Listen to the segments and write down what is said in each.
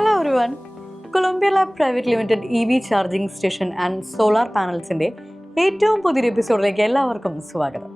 Hello everyone. Columbia Lab Private Limited EV Charging Station and Solar Panelsന്റെ ഏറ്റവും പുതിയൊരു എപ്പിസോഡിലേക്ക് എല്ലാവർക്കും സ്വാഗതം.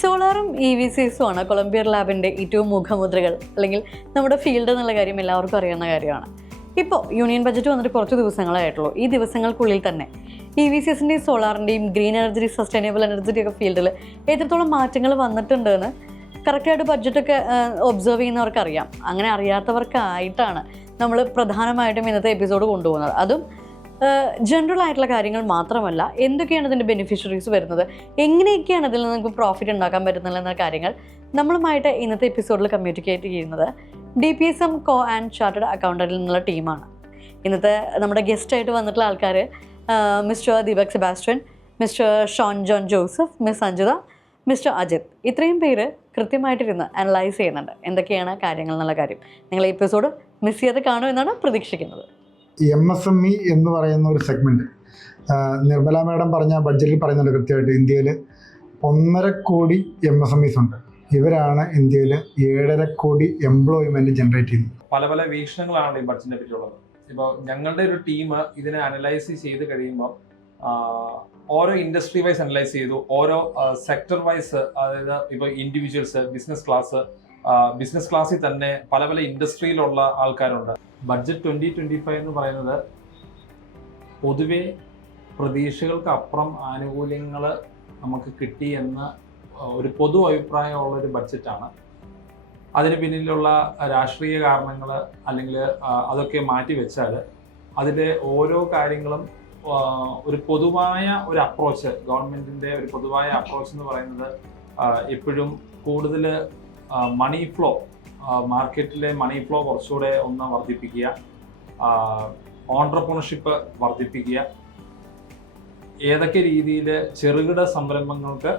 സോളാറും EVCസും ആണ് കൊളംബിയ ലാബിൻ്റെ ഏറ്റവും മുഖമുദ്രകൾ, അല്ലെങ്കിൽ നമ്മുടെ ഫീൽഡ് എന്നുള്ള കാര്യം എല്ലാവർക്കും അറിയുന്ന കാര്യമാണ്. ഇപ്പോൾ യൂണിയൻ ബജറ്റ് വന്നിട്ട് കുറച്ച് ദിവസങ്ങളായിട്ടുള്ളൂ. ഈ ദിവസങ്ങൾക്കുള്ളിൽ തന്നെ EVCസിൻ്റെയും സോളാറിൻ്റെയും ഗ്രീൻ എനർജി, സസ്റ്റൈനബിൾ എനർജി ഒക്കെ ഫീൽഡിൽ എത്രത്തോളം മാറ്റങ്ങൾ വന്നിട്ടുണ്ടെന്ന് കറക്റ്റായിട്ട് ബഡ്ജറ്റൊക്കെ ഒബ്സർവ് ചെയ്യുന്നവർക്കറിയാം. അങ്ങനെ അറിയാത്തവർക്കായിട്ടാണ് നമ്മൾ പ്രധാനമായിട്ടും ഇന്നത്തെ എപ്പിസോഡ് കൊണ്ടുപോകുന്നത്. അതും ജനറൽ ആയിട്ടുള്ള കാര്യങ്ങൾ മാത്രമല്ല, എന്തൊക്കെയാണ് ഇതിൻ്റെ ബെനിഫിഷ്യറീസ് വരുന്നത്, എങ്ങനെയൊക്കെയാണ് ഇതിൽ നിന്ന് നമുക്ക് പ്രോഫിറ്റ് ഉണ്ടാക്കാൻ പറ്റുന്നത് എന്ന കാര്യങ്ങൾ നമ്മളുമായിട്ട് ഇന്നത്തെ എപ്പിസോഡിൽ കമ്മ്യൂണിക്കേറ്റ് ചെയ്യുന്നത് DPSM കോ ആൻഡ് ചാർട്ടേഡ് അക്കൗണ്ടൻറ്റിൽ നിന്നുള്ള ടീമാണ്. ഇന്നത്തെ നമ്മുടെ ഗസ്റ്റായിട്ട് വന്നിട്ടുള്ള ആൾക്കാർ mister Deepak Sebastian, mister Sean John Joseph, miss Anjitha, mister Ajith. ഇത്രയും പേര് കൃത്യമായിട്ടിരുന്ന് അനലൈസ് ചെയ്യുന്നുണ്ട് എന്തൊക്കെയാണ് കാര്യങ്ങൾ എന്നുള്ള കാര്യം. നിങ്ങൾ ഈ എപ്പിസോഡ് മിസ് ചെയ്ത് കാണുമെന്നാണ് പ്രതീക്ഷിക്കുന്നത്. MSME എന്ന് പറയുന്ന ഒരു സെഗ്മെൻറ്റ് നിർമ്മല മാഡം പറഞ്ഞ ബഡ്ജറ്റിൽ പറയുന്നുണ്ട് കൃത്യമായിട്ട്. ഇന്ത്യയിൽ 1.5 കോടി MSMEs ഉണ്ട്. ഇവരാണ് ഇന്ത്യയിൽ 7.5 കോടി എംപ്ലോയ്മെൻറ്റ് ജനറേറ്റ് ചെയ്യുന്നത്. പല പല വീക്ഷണങ്ങളാണ് ഈ ബഡ്ജറ്റിനെ പറ്റിയുള്ളത്. ഇപ്പോൾ ഞങ്ങളുടെ ഒരു ടീം ഇതിനെ അനലൈസ് ചെയ്ത് കഴിയുമ്പോൾ ഓരോ ഇൻഡസ്ട്രി വൈസ് അനലൈസ് ചെയ്തു, ഓരോ സെക്ടർ വൈസ്, അതായത് ഇപ്പോൾ ഇൻഡിവിജ്വൽസ്, ബിസിനസ് ക്ലാസ്സിൽ തന്നെ പല പല ഇൻഡസ്ട്രിയിലുള്ള ആൾക്കാരുണ്ട്. ബഡ്ജറ്റ് 2025 എന്ന് പറയുന്നത് പൊതുവെ പ്രതീക്ഷകൾക്ക് അപ്പുറം ആനുകൂല്യങ്ങൾ നമുക്ക് കിട്ടി എന്ന ഒരു പൊതു അഭിപ്രായമുള്ളൊരു ബഡ്ജറ്റാണ്. അതിന് പിന്നിലുള്ള രാഷ്ട്രീയ കാരണങ്ങൾ അല്ലെങ്കിൽ അതൊക്കെ മാറ്റി വെച്ചാൽ അതിലെ ഓരോ കാര്യങ്ങളും ഒരു പൊതുവായ ഒരു അപ്രോച്ച്, ഗവൺമെൻറ്റിൻ്റെ ഒരു പൊതുവായ അപ്രോച്ച് എന്ന് പറയുന്നത് എപ്പോഴും കൂടുതൽ മണി ഫ്ലോ, മാർക്കറ്റിലെ മണി ഫ്ലോ കുറച്ചുകൂടെ ഒന്ന് വർദ്ധിപ്പിക്കുക, ഓൺട്രപ്രണർഷിപ്പ് വർദ്ധിപ്പിക്കുക, ഏതൊക്കെ രീതിയിൽ ചെറുകിട സംരംഭങ്ങൾക്ക്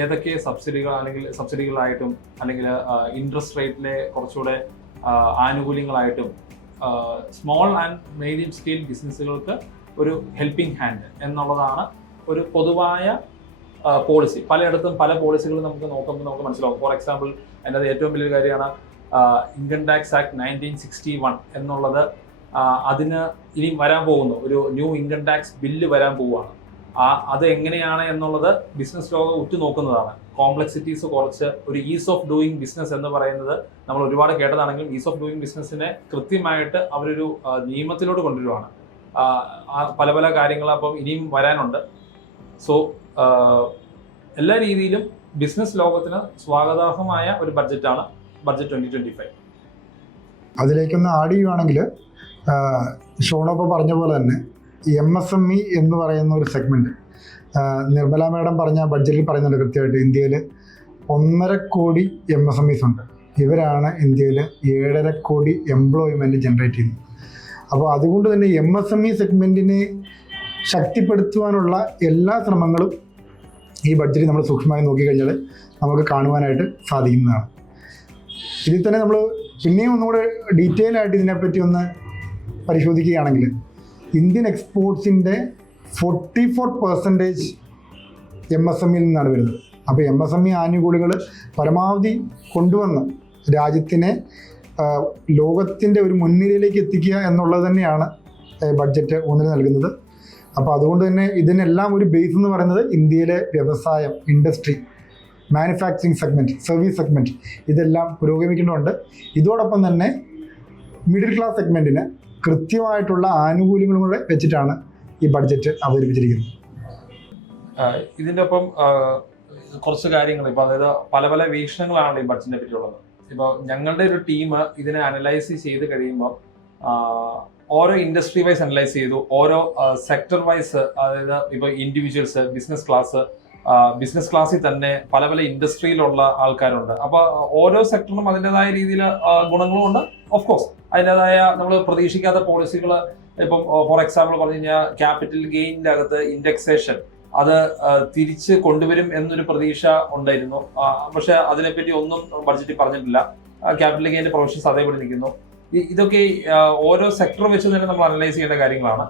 ഏതൊക്കെ സബ്സിഡികളായിട്ടും അല്ലെങ്കിൽ ഇൻട്രസ്റ്റ് റേറ്റിലെ കുറച്ചുകൂടെ ആനുകൂല്യങ്ങളായിട്ടും സ്മോൾ ആൻഡ് മീഡിയം സ്കെയിൽ ബിസിനസ്സുകൾക്ക് ഒരു ഹെൽപ്പിംഗ് ഹാൻഡ് എന്നുള്ളതാണ് ഒരു പൊതുവായ പോളിസി. പലയിടത്തും പല പോളിസികളും നമുക്ക് നോക്കുമ്പോൾ നമുക്ക് മനസ്സിലാവും. ഫോർ എക്സാമ്പിൾ, അതിൻ്റെ അത് ഏറ്റവും വലിയൊരു കാര്യമാണ് ഇൻകം ടാക്സ് ആക്ട് 1961 എന്നുള്ളത്. അതിന് ഇനി വരാൻ പോകുന്നു ഒരു ന്യൂ ഇൻകം ടാക്സ് ബില്ല് വരാൻ പോവുകയാണ്. അത് എങ്ങനെയാണ് എന്നുള്ളത് ബിസിനസ് ലോകം ഉറ്റുനോക്കുന്നതാണ്. കോംപ്ലക്സിറ്റീസ് കുറച്ച് ഒരു ഈസ് ഓഫ് ഡൂയിങ് ബിസിനസ് എന്ന് പറയുന്നത് നമ്മൾ ഒരുപാട് കേട്ടതാണെങ്കിലും ഈസ് ഓഫ് ഡൂയിങ് ബിസിനസ്സിനെ കൃത്യമായിട്ട് അവരൊരു നിയമത്തിലോട്ട് കൊണ്ടുവരുവാണ്. പല പല കാര്യങ്ങൾ അപ്പം ഇനിയും വരാനുണ്ട്. സോ എല്ലാ രീതിയിലും ബിസിനസ് ലോകത്തിന് സ്വാഗതാർഹമായ ഒരു ബഡ്ജറ്റാണ് ബഡ്ജറ്റ് 2025. അതിലേക്കൊന്ന് ആഡ് ചെയ്യുവാണെങ്കിൽ, ഷോണൊപ്പം പറഞ്ഞ പോലെ തന്നെ MSME എന്ന് പറയുന്ന ഒരു സെഗ്മെൻറ്റ് നിർമ്മല മാഡം പറഞ്ഞ ബഡ്ജറ്റിൽ പറയുന്നുണ്ട് കൃത്യമായിട്ട്. ഇന്ത്യയിൽ 1.5 കോടി MSMEs ഉണ്ട്. ഇവരാണ് ഇന്ത്യയിൽ 7.5 കോടി എംപ്ലോയ്മെൻറ്റ് ജനറേറ്റ് ചെയ്യുന്നത്. അപ്പോൾ അതുകൊണ്ട് തന്നെ MSME സെഗ്മെൻറ്റിനെ ശക്തിപ്പെടുത്തുവാനുള്ള എല്ലാ ശ്രമങ്ങളും ഈ ബഡ്ജറ്റ് നമ്മൾ സൂക്ഷ്മമായി നോക്കിക്കഴിഞ്ഞാൽ നമുക്ക് കാണുവാനായിട്ട് സാധിക്കുന്നതാണ്. ഇതിൽ തന്നെ നമ്മൾ പിന്നെയും ഒന്നുകൂടെ ഡീറ്റെയിൽ ആയിട്ട് ഇതിനെപ്പറ്റി ഒന്ന് പരിശോധിക്കുകയാണെങ്കിൽ, ഇന്ത്യൻ എക്സ്പോർട്സിൻ്റെ 44% MSMEയിൽ നിന്നാണ് വരുന്നത്. അപ്പോൾ MSME ആനുകൂല്യങ്ങൾ പരമാവധി കൊണ്ടുവന്ന് രാജ്യത്തിനെ ലോകത്തിൻ്റെ ഒരു മുൻനിരയിലേക്ക് എത്തിക്കുക എന്നുള്ളത് തന്നെയാണ് ബഡ്ജറ്റ് ഊന്നൽ നൽകുന്നത്. അപ്പോൾ അതുകൊണ്ട് തന്നെ ഇതിനെല്ലാം ഒരു ബേസ് എന്ന് പറയുന്നത് ഇന്ത്യയിലെ വ്യവസായം, industry, manufacturing segment, service segment ഇതെല്ലാം പുരോഗമിക്കുന്നുണ്ട്. ഇതോടൊപ്പം തന്നെ മിഡിൽ ക്ലാസ് സെഗ്മെൻറ്റിന് കൃത്യമായിട്ടുള്ള ആനുകൂല്യങ്ങളും കൂടെ വെച്ചിട്ടാണ് ഈ ബഡ്ജറ്റ് അവതരിപ്പിച്ചിരിക്കുന്നത്. ഇതിൻ്റെ ഒപ്പം കുറച്ച് കാര്യങ്ങൾ ഇപ്പോൾ, അതായത് പല പല വീക്ഷണങ്ങളാണ് ഈ ബഡ്ജറ്റിനെ പറ്റിയുള്ളത്. ഇപ്പോൾ ഞങ്ങളുടെ ഒരു ടീം ഇതിനെ അനലൈസ് ചെയ്ത് കഴിയുമ്പോൾ ഓരോ ഇൻഡസ്ട്രി വൈസ് അനലൈസ് ചെയ്തു, ഓരോ സെക്ടർ വൈസ്, അതായത് ഇപ്പോൾ ഇൻഡിവിജ്വൽസ്, ബിസിനസ് ക്ലാസ്, ബിസിനസ് ക്ലാസ്സിൽ തന്നെ പല പല ഇൻഡസ്ട്രിയിലുള്ള ആൾക്കാരുണ്ട്. അപ്പോൾ ഓരോ സെക്ടറിനും അതിൻ്റെതായ രീതിയിൽ ഗുണങ്ങളും ഉണ്ട്. ഓഫ് കോഴ്സ് അതിൻ്റെതായ നമ്മൾ പ്രതീക്ഷിക്കാത്ത പോളിസികൾ, ഇപ്പം ഫോർ എക്സാമ്പിൾ പറഞ്ഞു കഴിഞ്ഞാൽ ക്യാപിറ്റൽ ഗെയിനിൻ്റെ അകത്ത് ഇൻഡെക്സേഷൻ അത് തിരിച്ച് കൊണ്ടുവരും എന്നൊരു പ്രതീക്ഷ ഉണ്ടായിരുന്നു. പക്ഷെ അതിനെപ്പറ്റി ഒന്നും ബഡ്ജറ്റിൽ പറഞ്ഞിട്ടില്ല. ക്യാപിറ്റൽ ഗെയിൻ്റെ പ്രൊവിഷൻസ് അതേപോലെ നിൽക്കുന്നു. ഇതൊക്കെ ഓരോ സെക്ടർ വെച്ച് തന്നെ നമ്മൾ അനലൈസ് ചെയ്യേണ്ട കാര്യങ്ങളാണ്.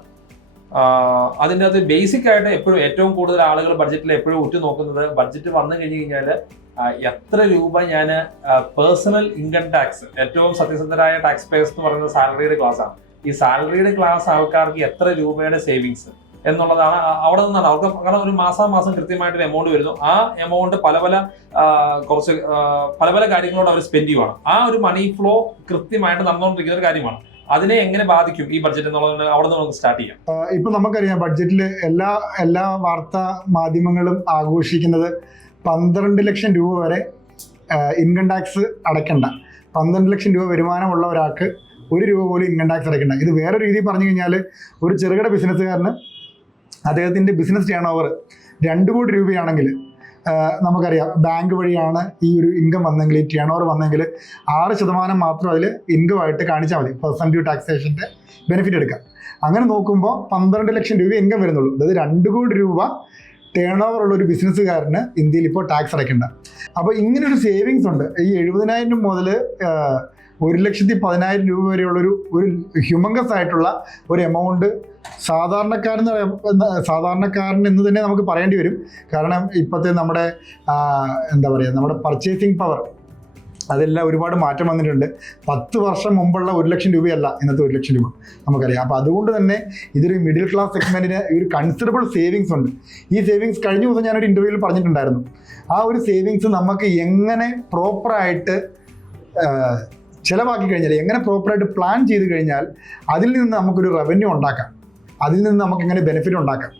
അതിൻ്റെ അകത്ത് ബേസിക് ആയിട്ട് എപ്പോഴും ഏറ്റവും കൂടുതൽ ആളുകൾ ബഡ്ജറ്റിൽ എപ്പോഴും ഉറ്റുനോക്കുന്നത്, ബഡ്ജറ്റ് വന്നു കഴിഞ്ഞ് കഴിഞ്ഞാൽ എത്ര രൂപ ഞാൻ പേഴ്സണൽ ഇൻകം ടാക്സ്, ഏറ്റവും സത്യസന്ധരായ ടാക്സ് പേയേഴ്സ് എന്ന് പറയുന്നത് സാലറിയുടെ ക്ലാസ് ആണ്. ഈ സാലറിയുടെ ക്ലാസ് ആൾക്കാർക്ക് എത്ര രൂപയുടെ സേവിങ്സ് എന്നുള്ളതാണ്. അവിടെ നിന്നാണ് അവർക്ക്, കാരണം ഒരു മാസം കൃത്യമായിട്ടൊരു എമൗണ്ട് വരുന്നു. ആ എമൗണ്ട് പല പല കാര്യങ്ങളോട് അവർ സ്പെൻഡ് ചെയ്യുവാണ്. ആ ഒരു മണി ഫ്ലോ കൃത്യമായിട്ട് നടന്നുകൊണ്ടിരിക്കുന്ന ഒരു കാര്യമാണ്. അതിനെ എങ്ങനെ ബാധിക്കും ഈ ബഡ്ജറ്റ് എന്നുള്ളത് അവിടെ നിന്ന് നമുക്ക് സ്റ്റാർട്ട് ചെയ്യാം. ഇപ്പൊ നമുക്കറിയാം ബഡ്ജറ്റിൽ എല്ലാ വാർത്താ മാധ്യമങ്ങളും ആഘോഷിക്കുന്നത് 12 ലക്ഷം രൂപ വരെ ഇൻകം ടാക്സ് അടയ്ക്കണ്ട, 12 ലക്ഷം രൂപ വരുമാനമുള്ള ഒരാൾക്ക് 1 രൂപ പോലും ഇൻകം ടാക്സ് അടയ്ക്കണ്ട. ഇത് വേറെ രീതിയിൽ പറഞ്ഞു കഴിഞ്ഞാൽ ഒരു ചെറുകിട ബിസിനസ്സുകാരന് അദ്ദേഹത്തിൻ്റെ ബിസിനസ് ടേൺ ഓവർ 2 കോടി രൂപയാണെങ്കിൽ നമുക്കറിയാം ബാങ്ക് വഴിയാണ് ഈ ഒരു ഇൻകം വന്നെങ്കിൽ, ഈ ടേൺ ഓവർ വന്നെങ്കിൽ 6% മാത്രം അതിൽ ഇൻകമായിട്ട് കാണിച്ചാൽ മതി. പെർസെൻറ്റേജ് ടാക്സേഷൻ്റെ ബെനിഫിറ്റ് എടുക്കാം. അങ്ങനെ നോക്കുമ്പോൾ 12 ലക്ഷം രൂപ ഇൻകം വരുന്നുള്ളൂ. അതായത് 2 കോടി രൂപ ടേൺ ഓവർ ഉള്ള ഒരു ബിസിനസ്സുകാരന് ഇന്ത്യയിൽ ഇപ്പോൾ ടാക്സ് അടയ്ക്കണ്ട. അപ്പോൾ ഇങ്ങനൊരു സേവിങ്സ് ഉണ്ട്. ഈ 70,000 മുതൽ 1,10,000 രൂപ വരെയുള്ളൊരു ഹ്യൂമങ്കസ് ആയിട്ടുള്ള ഒരു എമൗണ്ട് സാധാരണക്കാരൻ എന്ന് തന്നെ നമുക്ക് പറയേണ്ടി വരും. കാരണം ഇപ്പോഴത്തെ നമ്മുടെ നമ്മുടെ പർച്ചേസിങ് പവർ അതെല്ലാം ഒരുപാട് മാറ്റം വന്നിട്ടുണ്ട്. 10 വർഷം മുമ്പുള്ള 1 ലക്ഷം രൂപയല്ല ഇന്നത്തെ 1 ലക്ഷം രൂപ നമുക്കറിയാം. അപ്പോൾ അതുകൊണ്ട് തന്നെ ഇതൊരു മിഡിൽ ക്ലാസ് സെഗ്മെൻറ്റിന് ഒരു കൺസിഡറബിൾ സേവിങ്സ് ഉണ്ട്. ഈ സേവിങ്സ് കഴിഞ്ഞ ദിവസം ഞാനൊരു ഇൻ്റർവ്യൂവിൽ പറഞ്ഞിട്ടുണ്ടായിരുന്നു. ആ ഒരു സേവിങ്സ് നമുക്ക് എങ്ങനെ പ്രോപ്പറായിട്ട് ചിലവാക്കി കഴിഞ്ഞാൽ, എങ്ങനെ പ്രോപ്പറായിട്ട് പ്ലാൻ ചെയ്ത് കഴിഞ്ഞാൽ അതിൽ നിന്ന് നമുക്കൊരു റവന്യൂ ഉണ്ടാക്കാം, അതിൽ നിന്ന് നമുക്ക് എങ്ങനെ ബെനിഫിറ്റ് ഉണ്ടാക്കാം,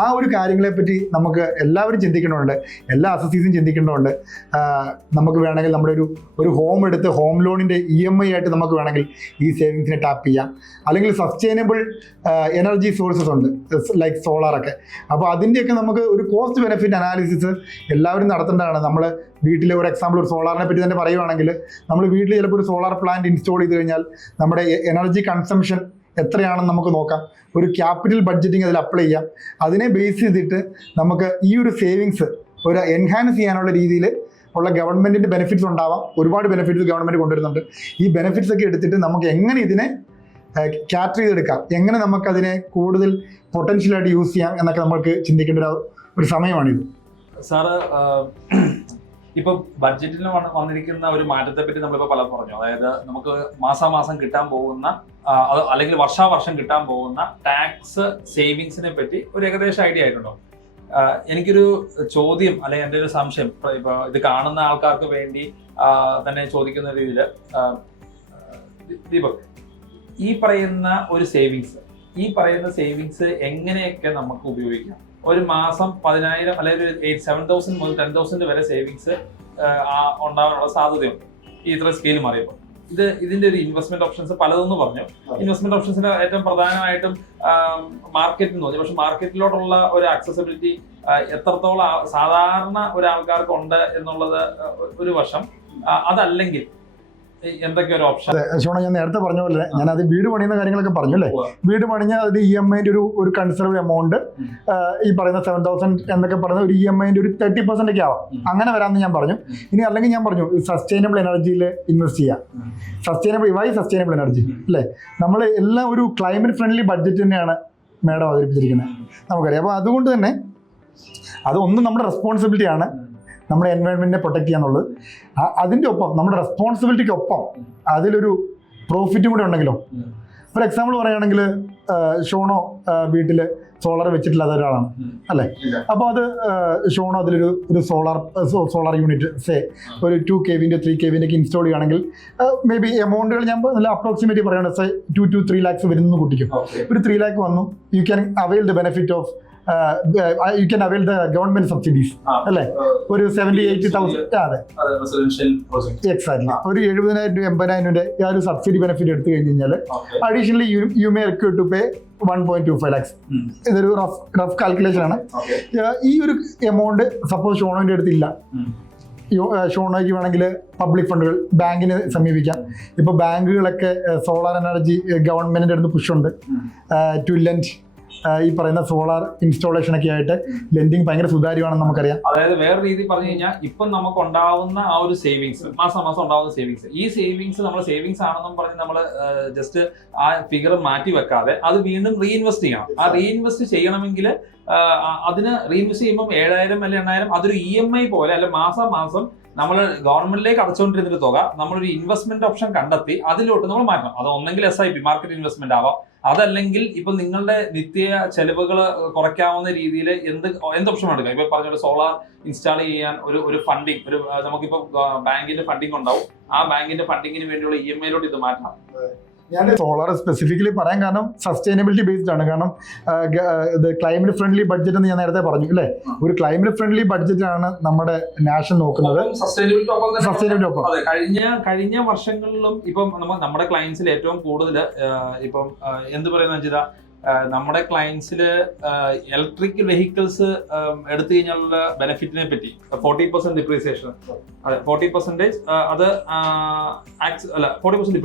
ആ ഒരു കാര്യങ്ങളെപ്പറ്റി നമുക്ക് എല്ലാവരും ചിന്തിക്കേണ്ടതുണ്ട്. എല്ലാ അസസീസും ചിന്തിക്കേണ്ടതുണ്ട്. നമുക്ക് വേണമെങ്കിൽ നമ്മുടെ ഒരു ഹോം എടുത്ത് ഹോം ലോണിൻ്റെ EMI ആയിട്ട് നമുക്ക് വേണമെങ്കിൽ ഈ സേവിങ്സിനെ ടാപ്പ് ചെയ്യാം. അല്ലെങ്കിൽ സസ്റ്റൈനബിൾ എനർജി സോഴ്സസ് ഉണ്ട്, ലൈക്ക് സോളാറൊക്കെ. അപ്പോൾ അതിൻ്റെയൊക്കെ നമുക്ക് ഒരു കോസ്റ്റ് ബെനിഫിറ്റ് അനാലിസിസ് എല്ലാവരും നടത്തേണ്ടതാണ്. നമ്മൾ വീട്ടിൽ ഒരു എക്സാമ്പിൾ ഒരു സോളാറിനെ പറ്റി തന്നെ പറയുവാണെങ്കിൽ, നമ്മൾ വീട്ടിൽ ചിലപ്പോൾ ഒരു സോളാർ പ്ലാന്റ് ഇൻസ്റ്റാൾ ചെയ്ത് കഴിഞ്ഞാൽ നമ്മുടെ എനർജി കൺസംഷൻ എത്രയാണെന്ന് നമുക്ക് നോക്കാം. ഒരു ക്യാപിറ്റൽ ബഡ്ജറ്റിങ് അതിൽ അപ്ലൈ ചെയ്യാം. അതിനെ ബേസ് ചെയ്തിട്ട് നമുക്ക് ഈ ഒരു സേവിങ്സ് ഒരു എൻഹാൻസ് ചെയ്യാനുള്ള രീതിയിൽ ഉള്ള ഗവൺമെൻറ്റിൻ്റെ ബെനിഫിറ്റ്സ് ഉണ്ടാവാം. ഒരുപാട് ബെനിഫിറ്റ്സ് ഗവൺമെൻറ് കൊണ്ടുവരുന്നുണ്ട്. ഈ ബെനിഫിറ്റ്സ് ഒക്കെ എടുത്തിട്ട് നമുക്ക് എങ്ങനെ ഇതിനെ ക്യാറ്റർ ചെയ്തെടുക്കാം, എങ്ങനെ നമുക്കതിനെ കൂടുതൽ പൊട്ടൻഷ്യലായിട്ട് യൂസ് ചെയ്യാം എന്നൊക്കെ നമുക്ക് ചിന്തിക്കേണ്ട ഒരു സമയമാണിത്. സാറ് ഇപ്പം ബഡ്ജറ്റിൽ വന്നിരിക്കുന്ന ഒരു മാറ്റത്തെ പറ്റി നമ്മളിപ്പോൾ പലതും പറഞ്ഞു. അതായത് നമുക്ക് മാസാമാസം കിട്ടാൻ പോകുന്ന അല്ലെങ്കിൽ വർഷാവർഷം കിട്ടാൻ പോകുന്ന ടാക്സ് സേവിങ്സിനെ പറ്റി ഒരു ഏകദേശം ഐഡിയ ആയിട്ടുണ്ടോ? എനിക്കൊരു ചോദ്യം അല്ലെങ്കിൽ എൻ്റെ ഒരു സംശയം ഇപ്പോൾ ഇത് കാണുന്ന ആൾക്കാർക്ക് വേണ്ടി തന്നെ ചോദിക്കുന്ന രീതിയിൽ, ദീപക്, ഈ പറയുന്ന ഒരു സേവിങ്സ് എങ്ങനെയൊക്കെ നമുക്ക് ഉപയോഗിക്കാം? ഒരു മാസം 10,000 അല്ലെങ്കിൽ 7,000 മുതൽ 10,000 വരെ സേവിങ്സ് ഉണ്ടാകാനുള്ള സാധ്യതയുണ്ട് ഈ ഇത്ര സ്കെയിൽ മാറിയപ്പോൾ. ഇതിന്റെ ഒരു ഇൻവെസ്റ്റ്മെന്റ് ഓപ്ഷൻസ് പലതെന്ന് പറഞ്ഞു. ഇൻവെസ്റ്റ്മെന്റ് ഓപ്ഷൻസിന് ഏറ്റവും പ്രധാനമായിട്ടും മാർക്കറ്റ് എന്ന് പറഞ്ഞു. പക്ഷെ മാർക്കറ്റിലോട്ടുള്ള ഒരു ആക്സസിബിലിറ്റി എത്രത്തോളം സാധാരണ ഒരാൾക്കാർക്ക് ഉണ്ട് എന്നുള്ളത് ഒരു വശം. അതല്ലെങ്കിൽ എന്തൊക്കെ ഒരു ഓപ്ഷൻ? ശോണ, ഞാൻ നേരത്തെ പറഞ്ഞ പോലെ ഞാൻ അത് വീട് പണിയുന്ന കാര്യങ്ങളൊക്കെ പറഞ്ഞു അല്ലേ. വീട് പണിഞ്ഞാൽ അത് EMI-ന്റെ ഒരു കൺസർവ് എമൗണ്ട് ഈ പറയുന്ന 7,000 എന്നൊക്കെ പറയുന്ന ഒരു EMI-ന്റെ ഒരു 30% ഒക്കെ ആവാം. അങ്ങനെ വരാമെന്ന് ഞാൻ പറഞ്ഞു. ഇനി അല്ലെങ്കിൽ ഞാൻ പറഞ്ഞു സസ്റ്റൈനബിൾ എനർജിയിൽ ഇൻവെസ്റ്റ് ചെയ്യാം. സസ്റ്റൈനബിൾ എനർജി അല്ലേ. നമ്മൾ എല്ലാം ഒരു ക്ലൈമറ്റ് ഫ്രണ്ട്ലി ബഡ്ജറ്റ് തന്നെയാണ് മാഡം അവതരിപ്പിച്ചിരിക്കുന്നത്, നമുക്കറിയാം. അപ്പോൾ അതുകൊണ്ട് തന്നെ അതൊന്നും നമ്മുടെ റെസ്പോൺസിബിലിറ്റിയാണ്, നമ്മുടെ എൻവയോൺമെൻറ്റിനെ പ്രൊട്ടക്ട് ചെയ്യാന്നുള്ളത്. അതിൻ്റെ ഒപ്പം നമ്മുടെ റെസ്പോൺസിബിലിറ്റിക്കൊപ്പം അതിലൊരു പ്രോഫിറ്റും കൂടെ ഉണ്ടെങ്കിലോ. ഫോർ എക്സാമ്പിൾ പറയുകയാണെങ്കിൽ ഷോണോ വീട്ടിൽ സോളർ വെച്ചിട്ടില്ലാത്ത ഒരാളാണ് അല്ലേ. അപ്പോൾ അത് ഷോണോ അതിലൊരു സോളാർ യൂണിറ്റ് ഒരു 2 kV-ൻ്റെ 3 kV-ൻ്റെ ഒക്കെ ഇൻസ്റ്റാൾ ചെയ്യുകയാണെങ്കിൽ മേ ബി എമൗണ്ടുകൾ ഞാൻ നല്ല അപ്രോക്സിമേറ്റ് പറയുകയാണെങ്കിൽ 2 to 3 lakhs വരുന്നു കൂട്ടിക്കും. ഒരു 3 lakh വന്നു, you can avail the benefit of you can avail the government subsidies അല്ലേ, ഒരു 70,000-80,000. അതെ, എക്സാക്ട്ലി. ഒരു 70,000 80,000 ആ ഒരു സബ്സിഡി ബെനിഫിറ്റ് എടുത്തു കഴിഞ്ഞ് കഴിഞ്ഞാൽ additionally you may require to pay 1.25 lakhs. ഇതൊരു റഫ് കാൽക്കുലേഷൻ ആണ്. ഈ ഒരു എമൗണ്ട് സപ്പോസ് ഷോണോന്റെ അടുത്തില്ല, ഷോണോയ്ക്ക് വേണമെങ്കിൽ പബ്ലിക് ഫണ്ടുകൾ ബാങ്കിനെ സമീപിക്കാം. ഇപ്പോൾ ബാങ്കുകളൊക്കെ സോളാർ എനർജി ഗവൺമെന്റിന്റെ അടുത്ത് പുഷുണ്ട് ടു ലെൻഡ്. ഈ പറയുന്ന സോളാർ ഇൻസ്റ്റാളേഷൻ ഒക്കെ ആയിട്ട് ലെൻഡിങ് ഭയങ്കര സുതാര്യമാണെന്ന് നമുക്കറിയാം. അതായത് വേറെ രീതി പറഞ്ഞു കഴിഞ്ഞാൽ ഇപ്പം നമുക്ക് ഉണ്ടാവുന്ന ആ ഒരു സേവിങ്സ്, മാസം ഉണ്ടാവുന്ന സേവിങ്സ്, ഈ സേവിങ്സ് നമ്മൾ സേവിങ്സ് ആണെന്നും പറഞ്ഞ് നമ്മൾ ജസ്റ്റ് ആ ഫിഗർ മാറ്റി വെക്കാതെ അത് വീണ്ടും റീഇൻവെസ്റ്റ് ചെയ്യണം. ആ റീഇൻവെസ്റ്റ് ചെയ്യണമെങ്കിൽ അതിന് റീഇൻവെസ്റ്റ് ചെയ്യുമ്പോൾ 7,000 അല്ലെങ്കിൽ 8,000 അതൊരു EMI പോലെ അല്ല, മാസം നമ്മൾ ഗവൺമെന്റിലേക്ക് അടച്ചുകൊണ്ടിരുന്നൊരു തുക നമ്മളൊരു ഇൻവെസ്റ്റ്മെന്റ് ഓപ്ഷൻ കണ്ടെത്തി അതിലോട്ട് നമ്മൾ മാറ്റണം. അത് ഒന്നെങ്കിൽ SIP മാർക്കറ്റ് ഇൻവെസ്റ്റ്മെന്റ് ആവാം, അതല്ലെങ്കിൽ ഇപ്പൊ നിങ്ങളുടെ നിത്യ ചെലവുകൾ കുറയ്ക്കാവുന്ന രീതിയിൽ എന്ത് ഓപ്ഷൻ എടുക്കാം. ഇപ്പൊ പറഞ്ഞ സോളാർ ഇൻസ്റ്റാൾ ചെയ്യാൻ ഒരു ഫണ്ടിങ്, നമുക്കിപ്പോ ബാങ്കിന്റെ ഫണ്ടിങ് ഉണ്ടാവും, ആ ബാങ്കിന്റെ ഫണ്ടിങ്ങിന് വേണ്ടിയുള്ള EMI-ലോട്ട് ഇത് മാറ്റണം. ഞാൻ സോളാർ സ്പെസിഫിക്കലി പറയാൻ കാരണം സസ്റ്റൈനബിലിറ്റി ബേസ്ഡ് ആണ്. കാരണം ഇത് ക്ലൈമറ്റ് ഫ്രണ്ട്ലി ബഡ്ജറ്റ് എന്ന് ഞാൻ നേരത്തെ പറഞ്ഞു അല്ലേ, ഒരു ക്ലൈമറ്റ് ഫ്രണ്ട്ലി ബഡ്ജറ്റ് ആണ് നമ്മുടെ നാഷൻ നോക്കുന്നത്. സസ്റ്റൈനബിലിറ്റി ഒപ്പം കഴിഞ്ഞ വർഷങ്ങളിലും ഇപ്പം നമ്മുടെ ക്ലയൻസിൽ ഏറ്റവും കൂടുതൽ ഇപ്പം എന്ത് പറയുന്ന വെച്ചാൽ നമ്മുടെ ക്ലയൻസിൽ ഇലക്ട്രിക് വെഹിക്കിൾസ് എടുത്തു കഴിഞ്ഞാലുള്ള ബെനിഫിറ്റിനെ പറ്റി 40% ഡിപ്രീസിയേഷൻ, അതെ 40% അത് അല്ല 40%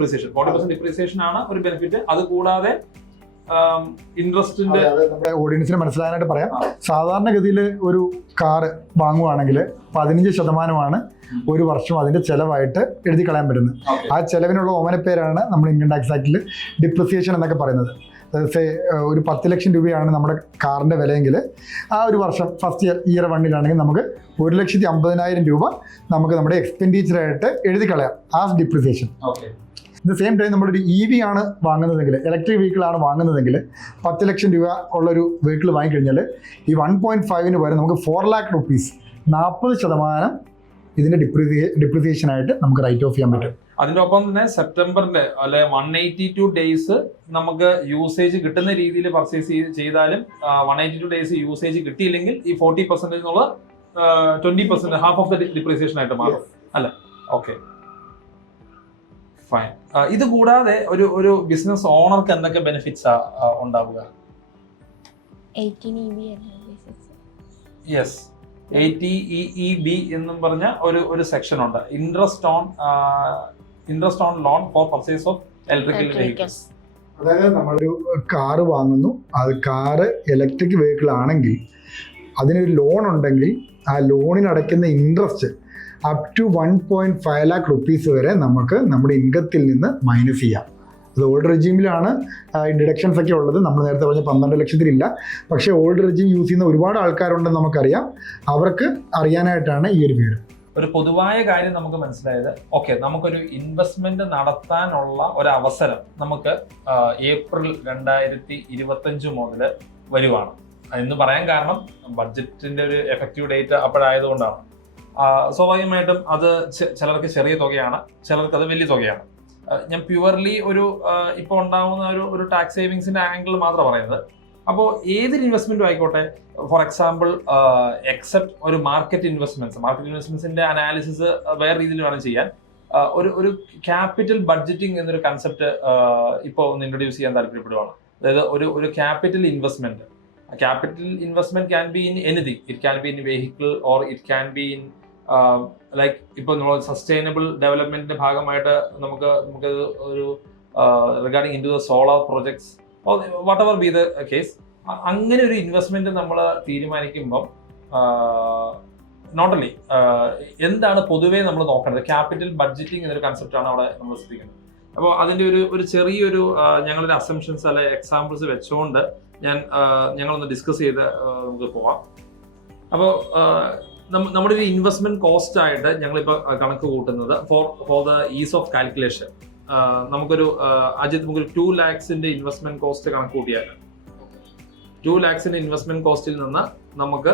ഡിപ്രീസിയേഷൻ ആണ് ഒരു ബെനിഫിറ്റ്. അത് കൂടാതെ ഇൻട്രസ്റ്റിന്റെ നമ്മുടെ ഓഡിയൻസിന് മനസ്സിലാകാനായിട്ട് പറയാം. സാധാരണഗതിയിൽ ഒരു കാറ് വാങ്ങുവാണെങ്കിൽ 15% ഒരു വർഷം അതിന്റെ ചെലവായിട്ട് എഴുതി കളയാൻ പറ്റുന്നത്. ആ ചെലവിനുള്ള ഓമനപ്പേരാണ് നമ്മൾ ഇന്ത്യൻ ടാക്സ് ആക്ടിൽ ഡിപ്രിസിയേഷൻ എന്നൊക്കെ പറയുന്നത്. ഒരു 10 ലക്ഷം രൂപയാണ് നമ്മുടെ കാറിന്റെ വിലയെങ്കിൽ ആ ഒരു വർഷം ഫസ്റ്റ് ഇയർ 1 നമുക്ക് 1,50,000 രൂപ നമുക്ക് നമ്മുടെ എക്സ്പെൻഡിച്ചറായിട്ട് എഴുതി കളയാം ആ ഡിപ്രിസിയേഷൻ. ഇറ്റ് സെയിം ടൈം നമ്മളൊരു EV ആണ് വാങ്ങുന്നതെങ്കിൽ, ഇലക്ട്രിക് വെഹിക്കിൾ ആണ് വാങ്ങുന്നതെങ്കിൽ 10 ലക്ഷം രൂപ ഉള്ളൊരു വെഹിക്കിൾ വാങ്ങിക്കഴിഞ്ഞാൽ ഈ 1.5 വരെ നമുക്ക് 4 lakh rupees 40% ഇതിന്റെ ഡിപ്രിസിയേഷനായിട്ട് നമുക്ക് റൈറ്റ് ഓഫ് ചെയ്യാൻ പറ്റും. അതിന്റെ ഒപ്പം തന്നെ സെപ്റ്റംബറിന്റെ അല്ലെ 182 ഡേയ്സ് നമുക്ക് യൂസേജ് കിട്ടുന്ന രീതിയിൽ പർച്ചേസ് ചെയ്താലും 182 ഡേയ്സ് യൂസേജ് കിട്ടിയില്ലെങ്കിൽ ഈ 40% എന്നുള്ള 20% ഹാഫ് ഓഫ് ദ ഡിപ്രീസിയേഷൻ ആയിട്ട് മാറും അല്ല. Okay fine. ഇത് കൂടാതെ ഒരു ബിസിനസ് ഓണർക്ക് എന്തൊക്കെ ബെനിഫിറ്റ്സ് ഉണ്ടാവുക? 18 EB യെസ്, 80EEB എന്നും പറഞ്ഞ ഒരു സെക്ഷൻ ഉണ്ട്. Interest on loan for purchase of electrical vehicles. അതായത് നമ്മളൊരു കാറ് വാങ്ങുന്നു, അത് കാറ് ഇലക്ട്രിക് വെഹിക്കിൾ ആണെങ്കിൽ അതിനൊരു ലോൺ ഉണ്ടെങ്കിൽ ആ ലോണിന് അടയ്ക്കുന്ന interest up to 1.5 lakh rupees വരെ നമുക്ക് നമ്മുടെ ഇൻകത്തിൽ നിന്ന് മൈനസ് ചെയ്യാം. അത് ഓൾഡ് റെജീമിലാണ് ഡിഡക്ഷൻസ് ഒക്കെ ഉള്ളത്. നമ്മൾ നേരത്തെ പറഞ്ഞ 12 ലക്ഷത്തിലില്ല. പക്ഷേ ഓൾഡ് റെജീം യൂസ് ചെയ്യുന്ന ഒരുപാട് ആൾക്കാരുണ്ടെന്ന് നമുക്കറിയാം. അവർക്ക് അറിയാനായിട്ടാണ് ഈ ഒരു പേര്. ഒരു പൊതുവായ കാര്യം നമുക്ക് മനസ്സിലായത്, ഓക്കെ നമുക്കൊരു ഇൻവെസ്റ്റ്മെന്റ് നടത്താനുള്ള ഒരു അവസരം നമുക്ക് ഏപ്രിൽ 2025 മുതൽ വരുവാണ് എന്ന് പറയാൻ കാരണം ബഡ്ജറ്റിന്റെ ഒരു എഫക്റ്റീവ് ഡേറ്റ് അപ്പോഴായതുകൊണ്ടാണ്. സ്വാഭാവികമായിട്ടും അത് ചിലർക്ക് ചെറിയ തുകയാണ്, ചിലർക്ക് അത് വലിയ തുകയാണ്. ഞാൻ പ്യുവർലി ഇപ്പോൾ ഉണ്ടാവുന്ന ഒരു ടാക്സ് സേവിങ്സിന്റെ ആംഗിൾ മാത്രം പറയുന്നത്. അപ്പോൾ ഏതൊരു ഇൻവെസ്റ്റ്മെന്റും ആയിക്കോട്ടെ, ഫോർ എക്സാമ്പിൾ എക്സെപ്റ്റ് ഒരു മാർക്കറ്റ് ഇൻവെസ്റ്റ്മെന്റ്സിന്റെ അനാലിസിസ് വേറെ രീതിയിൽ വേണം ചെയ്യാൻ. ഒരു ക്യാപിറ്റൽ ബഡ്ജറ്റിംഗ് എന്നൊരു കൺസെപ്റ്റ് ഇപ്പോൾ ഒന്ന് ഇൻട്രൊഡ്യൂസ് ചെയ്യാൻ താല്പര്യപ്പെടുവാണ്. അതായത് ഒരു capital investment can be in anything. It can be in vehicle or it can be in like ഇപ്പോൾ നമ്മൾ സസ്റ്റൈനബിൾ ഡെവലപ്മെന്റിന്റെ ഭാഗമായിട്ട് നമുക്ക് ഒരു regarding in to the solar projects whatever be the case, അങ്ങനെ ഒരു ഇൻവെസ്റ്റ്മെന്റ് നമ്മൾ തീരുമാനിക്കുമ്പം നോട്ട് ഓൺലി എന്താണ് പൊതുവേ നമ്മൾ നോക്കേണ്ടത്, ക്യാപിറ്റൽ ബഡ്ജറ്റിംഗ് എന്നൊരു കൺസെപ്റ്റാണ് അവിടെ നമ്മൾ ശ്രദ്ധിക്കുന്നത്. അപ്പോൾ അതിന്റെ ഒരു ചെറിയൊരു ഞങ്ങളൊരു അസംഷൻസ് അല്ലെ എക്സാമ്പിൾസ് വെച്ചുകൊണ്ട് ഞങ്ങളൊന്ന് ഡിസ്കസ് ചെയ്ത് നമുക്ക് പോവാം. അപ്പോൾ നമ്മുടെ ഒരു ഇൻവെസ്റ്റ്മെന്റ് കോസ്റ്റ് ആയിട്ട് ഞങ്ങളിപ്പോൾ കണക്ക് കൂട്ടുന്നത് for the is of calculation നമുക്കൊരു 2 lakhs ഇൻവെസ്റ്റ്മെന്റ് കോസ്റ്റ് കണക്ക് കൂട്ടിയാൽ 2 lakhs ഇൻവെസ്റ്റ്മെന്റ് കോസ്റ്റിൽ നിന്ന് നമുക്ക്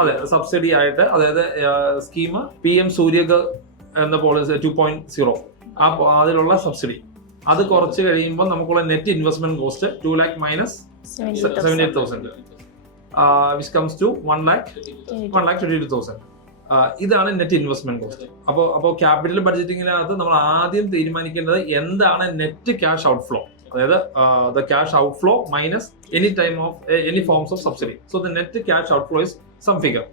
അതെ സബ്സിഡി ആയിട്ട്, അതായത് സ്കീം PM സൂര്യഗർ എന്ന പോളിസി 2.0 അതിലുള്ള സബ്സിഡി അത് കുറച്ച് കഴിയുമ്പോൾ നമുക്കുള്ള net investment cost 2 lakh minus 78,000. Which comes to 1,22,000. ഇതാണ് നെറ്റ് ഇൻവെസ്റ്റ്മെന്റ് കോസ്റ്റ്. അപ്പോൾ ക്യാപിറ്റൽ ബഡ്ജറ്റിങ്ങിനകത്ത് നമ്മൾ ആദ്യം തീരുമാനിക്കേണ്ടത് എന്താണ് നെറ്റ് ക്യാഷ് ഔട്ട്ഫ്ലോ, അതായത് the cash outflow minus any forms of subsidy. So the net cash outflow is some figure.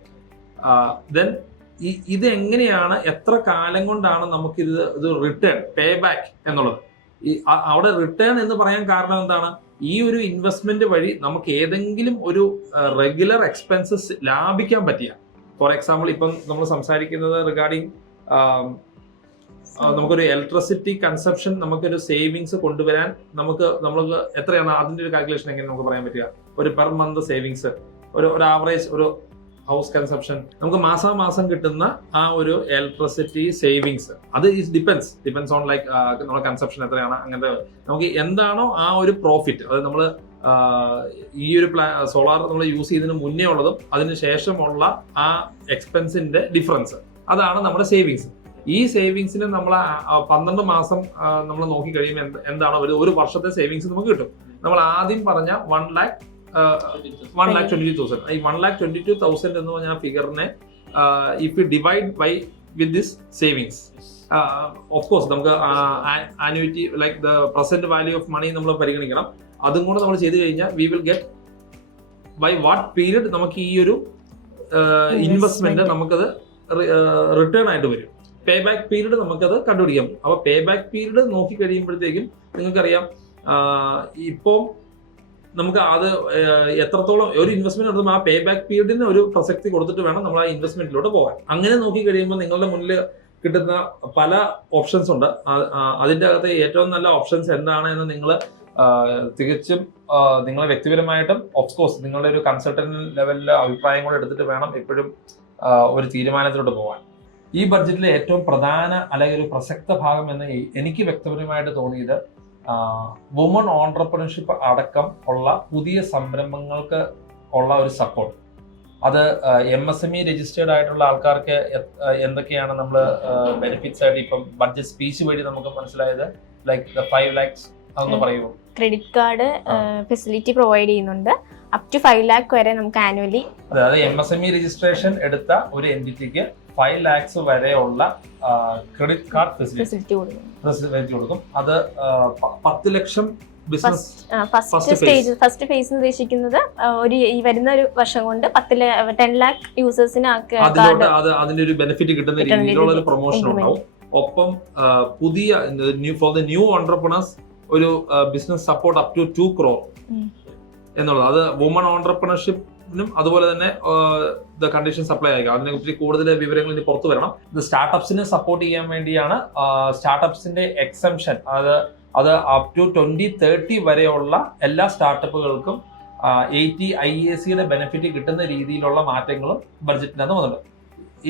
Then ഇത് എങ്ങനെയാണ്, എത്ര കാലം കൊണ്ടാണ് നമുക്ക് ഇത് റിട്ടേൺ പേ ബാക്ക് എന്നുള്ളത്. അവിടെ റിട്ടേൺ എന്ന് പറയാൻ കാരണം എന്താണ്, ഈ ഒരു ഇൻവെസ്റ്റ്മെന്റ് വഴി നമുക്ക് ഏതെങ്കിലും ഒരു റെഗുലർ എക്സ്പെൻസസ് ലാഭിക്കാൻ പറ്റിയ, ഫോർ എക്സാമ്പിൾ ഇപ്പം നമ്മൾ സംസാരിക്കുന്നത് റിഗാർഡിങ് നമുക്കൊരു ഇലക്ട്രിസിറ്റി കൺസപ്ഷൻ, നമുക്കൊരു സേവിങ്സ് കൊണ്ടുവരാൻ നമുക്ക് എത്രയാണ് അതിന്റെ ഒരു കാൽക്കുലേഷൻ എങ്ങനെ നമുക്ക് പറയാൻ പറ്റുക, ഒരു പെർ മന്ത് സേവിങ്സ്, ഒരു ആവറേജ് ഒരു ഹൗസ് കൺസപ്ഷൻ, നമുക്ക് മാസാമാസം കിട്ടുന്ന ആ ഒരു ഇലക്ട്രിസിറ്റി സേവിങ്സ്, അത് ഡിപ്പെൻസ് ഓൺ ലൈക്ക് നമ്മുടെ കൺസപ്ഷൻ എത്രയാണ്, അങ്ങനത്തെ നമുക്ക് എന്താണോ ആ ഒരു പ്രോഫിറ്റ്, അത് നമ്മൾ ഈ ഒരു സോളാർ നമ്മൾ യൂസ് ചെയ്തതിന് മുന്നേ ഉള്ളതും അതിന് ശേഷമുള്ള ആ എക്സ്പെൻസിന്റെ ഡിഫറൻസ്, അതാണ് നമ്മുടെ സേവിങ്സ്. ഈ സേവിങ്സിന് നമ്മൾ 12 മാസം നമ്മൾ നോക്കി കഴിയുമ്പോൾ എന്താണോ ഒരു വർഷത്തെ സേവിങ്സ് നമുക്ക് കിട്ടും. നമ്മൾ ആദ്യം പറഞ്ഞ 1,22,000, ഈ 1,22,000 എന്ന് പറഞ്ഞ ഫിഗറിനെ if you divide by with this savings, of course നമുക്ക് annuity like the present value of money നമ്മൾ പരിഗണിക്കണം. അതും കൂടെ നമ്മൾ ചെയ്ത് കഴിഞ്ഞാൽ we will get by what period നമുക്ക് ഈ ഒരു ഇൻവെസ്റ്റ്മെന്റ് നമുക്കത് റിട്ടേൺ ആയിട്ട് വരും. പേ ബാക്ക് പീരീഡ് നമുക്കത് കണ്ടുപിടിക്കാം. അപ്പോൾ പേ ബാക്ക് പീരീഡ് നോക്കി കഴിയുമ്പോഴത്തേക്കും നിങ്ങൾക്കറിയാം ഇപ്പം നമുക്ക് അത് എത്രത്തോളം ഒരു ഇൻവെസ്റ്റ്മെന്റ് നടത്തുമ്പോൾ ആ പേ ബാക്ക് പീരീഡിന് ഒരു പ്രസക്തി കൊടുത്തിട്ട് വേണം നമ്മൾ ആ ഇൻവെസ്റ്റ്മെന്റിലോട്ട് പോകാൻ. അങ്ങനെ നോക്കി കഴിയുമ്പോൾ നിങ്ങളുടെ മുന്നിൽ കിട്ടുന്ന പല ഓപ്ഷൻസ് ഉണ്ട്. അതിൻ്റെ അകത്ത് ഏറ്റവും നല്ല ഓപ്ഷൻസ് എന്താണ് എന്ന് നിങ്ങൾ തികച്ചും നിങ്ങളെ വ്യക്തിപരമായിട്ടും ഓഫ് കോഴ്സ് നിങ്ങളുടെ ഒരു കൺസൾട്ടന്റ് ലെവലിലെ അഭിപ്രായം കൂടെ എടുത്തിട്ട് വേണം എപ്പോഴും ഒരു തീരുമാനത്തിലോട്ട് പോകാൻ. ഈ ബഡ്ജറ്റിലെ ഏറ്റവും പ്രധാന അല്ലെങ്കിൽ ഒരു പ്രസക്ത ഭാഗം എന്ന് എനിക്ക് വ്യക്തിപരമായിട്ട് തോന്നിയത് വുമൺ ഓൺട്രപ്രണർഷിപ്പ് അടക്കം ഉള്ള പുതിയ സംരംഭങ്ങൾക്ക് ഉള്ള ഒരു സപ്പോർട്ട്. അത് MSME രജിസ്റ്റേർഡ് ആയിട്ടുള്ള ആൾക്കാർക്ക് എന്തൊക്കെയാണ് നമ്മൾ ബെനിഫിറ്റ്സ് ആയിട്ട് ഇപ്പം ബഡ്ജറ്റ് സ്പീച്ച് വഴി നമുക്ക് മനസ്സിലായത്, ലൈക്ക് 5 lakhs അതൊന്ന് പറയുമോ? ക്രെഡിറ്റ് കാർഡ് ഫെസിലിറ്റി പ്രൊവൈഡ് ചെയ്യുന്നുണ്ട്, അപ് ടു 5 lakh വരെ നമുക്ക് ആനുവലി. അതായത് MSME രജിസ്ട്രേഷൻ എടുത്ത ഒരു എൻറ്റിറ്റിക്ക് 5 lakhs വരെയുള്ള ക്രെഡിറ്റ് കാർഡ് ഫെസിലിറ്റി കൊടുക്കും. അത് 10 ലക്ഷം ബിസിനസ് ഫസ്റ്റ് ഫേസ് ഉദ്ദേശിക്കുന്നത് ഈ വരുന്ന ഒരു വർഷം കൊണ്ട് 10 lakh യൂസേഴ്സിന് അതിന്റെ ഒരു ബെനിഫിറ്റ് കിട്ടുന്ന രീതിയിലുള്ള ഒരു പ്രൊമോഷൻ ഉണ്ടാവും. ഒപ്പം പുതിയ ഫോർ ദ ന്യൂ ഓൺട്രപ്രണേഴ്സ് ഒരു business support up to 2 crore എന്നുള്ളത്. അത് വുമൺ ഓൺട്രപ്രണർഷിപ്പിനും അതുപോലെ തന്നെ ദ കണ്ടീഷൻ സപ്ലൈ ആയിരിക്കും. അതിനെ കുറിച്ച് കൂടുതൽ വിവരങ്ങൾ ഇനി പുറത്തു വരണം. ഇത് സ്റ്റാർട്ടപ്സിനെ സപ്പോർട്ട് ചെയ്യാൻ വേണ്ടിയാണ്. സ്റ്റാർട്ടപ്സിന്റെ എക്സംഷൻ അത് അപ് ടു 2030 വരെയുള്ള എല്ലാ സ്റ്റാർട്ടപ്പുകൾക്കും 80 IACയുടെ ബെനിഫിറ്റ് കിട്ടുന്ന രീതിയിലുള്ള മാറ്റങ്ങളും ബഡ്ജറ്റിനകത്ത് വന്നിട്ടുണ്ട്.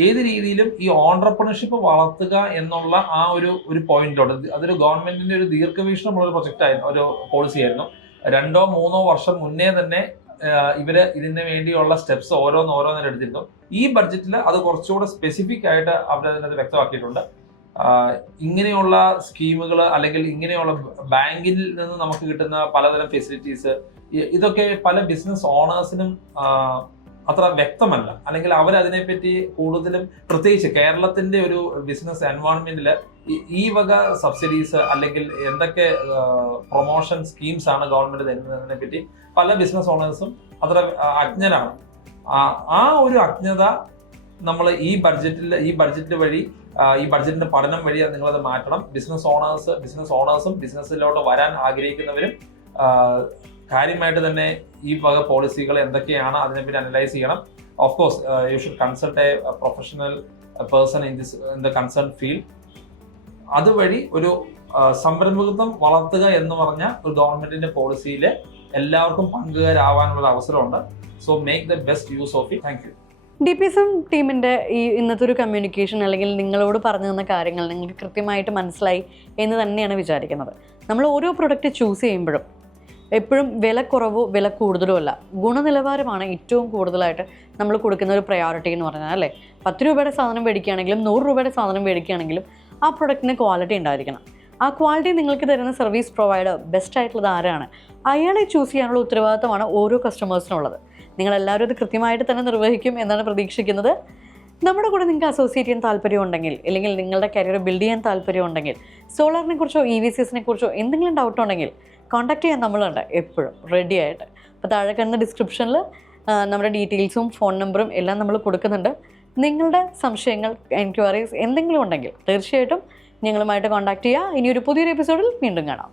ഏത് രീതിയിലും ഈ ഓൺട്രപ്രണർഷിപ്പ് വളർത്തുക എന്നുള്ള ആ ഒരു പോയിന്റിലോട്ട്, അതൊരു ഗവൺമെന്റിന്റെ ഒരു ദീർഘവീക്ഷണമുള്ള ഒരു പ്രൊജക്റ്റ് ആയിരുന്നു, ഒരു പോളിസി ആയിരുന്നു. 2-3 വർഷം മുന്നേ തന്നെ ഇവര് ഇതിന് വേണ്ടിയുള്ള സ്റ്റെപ്സ് ഓരോന്നോരോന്നും എടുത്തിരുന്നു. ഈ ബഡ്ജറ്റിൽ അത് കുറച്ചുകൂടെ സ്പെസിഫിക് ആയിട്ട് അവരതിനകത്ത് വ്യക്തമാക്കിയിട്ടുണ്ട്. ഇങ്ങനെയുള്ള സ്കീമുകൾ അല്ലെങ്കിൽ ഇങ്ങനെയുള്ള ബാങ്കിൽ നിന്ന് നമുക്ക് കിട്ടുന്ന പലതരം ഫെസിലിറ്റീസ്, ഇതൊക്കെ പല ബിസിനസ് ഓണേഴ്സിനും അത്ര വ്യക്തമല്ല, അല്ലെങ്കിൽ അവരതിനെപ്പറ്റി കൂടുതലും, പ്രത്യേകിച്ച് കേരളത്തിന്റെ ഒരു ബിസിനസ് എൻവയോൺമെന്റിൽ ഈ വക സബ്സിഡീസ് അല്ലെങ്കിൽ എന്തൊക്കെ പ്രൊമോഷൻ സ്കീംസ് ആണ് ഗവൺമെന്റ് തരുന്നതിനെ പറ്റി പല ബിസിനസ് ഓണേഴ്സും അത്ര അജ്ഞരാണ്. ആ ഒരു അജ്ഞത നമ്മൾ ഈ ബഡ്ജറ്റ് വഴി, ഈ ബഡ്ജറ്റിന്റെ പഠനം വഴി നിങ്ങളത് മാറ്റണം. ബിസിനസ് ഓണേഴ്സും ബിസിനസ്സിലോട്ട് വരാൻ ആഗ്രഹിക്കുന്നവരും കാര്യമായിട്ട് തന്നെ ഈ വക പോളിസികൾ എന്തൊക്കെയാണ് അതിനെപ്പറ്റി അനലൈസ് ചെയ്യണം. Of course you should consult A professional person in the concern field. അതുവഴി ഒരു സംരംഭകത്വം വളർത്തുക എന്ന് പറഞ്ഞ ഒരു ഗവൺമെന്റിന്റെ പോളിസിയിൽ എല്ലാവർക്കും പങ്കുകാരാവാനുള്ള അവസരമുണ്ട്. So make the best use of it. Thank you. DPSM ടീമിൻ്റെ ഈ ഇന്നത്തെ ഒരു കമ്മ്യൂണിക്കേഷൻ അല്ലെങ്കിൽ നിങ്ങളോട് പറഞ്ഞു തന്ന കാര്യങ്ങൾ നിങ്ങൾക്ക് കൃത്യമായിട്ട് മനസ്സിലായി എന്ന് തന്നെയാണ് വിചാരിക്കുന്നത്. നമ്മൾ ഓരോ പ്രൊഡക്റ്റ് ചൂസ് ചെയ്യുമ്പോഴും എപ്പോഴും വില കുറവോ വില കൂടുതലോ അല്ല, ഗുണനിലവാരമാണ് ഏറ്റവും കൂടുതലായിട്ട് നമ്മൾ കൊടുക്കുന്ന ഒരു പ്രയോറിറ്റി എന്ന് പറഞ്ഞാൽ, അല്ലേ? 10 രൂപയുടെ സാധനം മേടിക്കുകയാണെങ്കിലും 100 രൂപയുടെ സാധനം മേടിക്കുകയാണെങ്കിലും ആ പ്രൊഡക്റ്റിന് ക്വാളിറ്റി ഉണ്ടായിരിക്കണം. ആ ക്വാളിറ്റി നിങ്ങൾക്ക് തരുന്ന സർവീസ് പ്രൊവൈഡർ ബെസ്റ്റ് ആയിട്ടുള്ളത് ആരാണ്, അയാളെ ചൂസ് ചെയ്യാനുള്ള ഉത്തരവാദിത്തമാണ് ഓരോ കസ്റ്റമേഴ്സിനുള്ളത്. നിങ്ങളെല്ലാവരും ഇത് കൃത്യമായിട്ട് തന്നെ നിർവഹിക്കും എന്നാണ് പ്രതീക്ഷിക്കുന്നത്. നമ്മുടെ കൂടെ നിങ്ങൾക്ക് അസോസിയേറ്റ് ചെയ്യാൻ താല്പര്യമുണ്ടെങ്കിൽ, അല്ലെങ്കിൽ നിങ്ങളുടെ കരിയർ ബിൽഡ് ചെയ്യാൻ താല്പര്യമുണ്ടെങ്കിൽ, സോളാറിനെ കുറിച്ചോ EVCSനെ കുറിച്ചോ എന്തെങ്കിലും ഡൗട്ട് ഉണ്ടെങ്കിൽ കോൺടാക്ട് ചെയ്യാൻ നമ്മളുണ്ട് എപ്പോഴും റെഡി ആയിട്ട്. അപ്പോൾ താഴെ കാണുന്ന ഡിസ്ക്രിപ്ഷനിൽ നമ്മുടെ ഡീറ്റെയിൽസും ഫോൺ നമ്പറും എല്ലാം നമ്മൾ കൊടുക്കുന്നുണ്ട്. നിങ്ങളുടെ സംശയങ്ങൾ, എൻക്വയറീസ് എന്തെങ്കിലും ഉണ്ടെങ്കിൽ തീർച്ചയായിട്ടും ഞങ്ങളുമായിട്ട് കോൺടാക്ട് ചെയ്യുക. ഇനിയൊരു പുതിയൊരു എപ്പിസോഡിൽ വീണ്ടും കാണാം.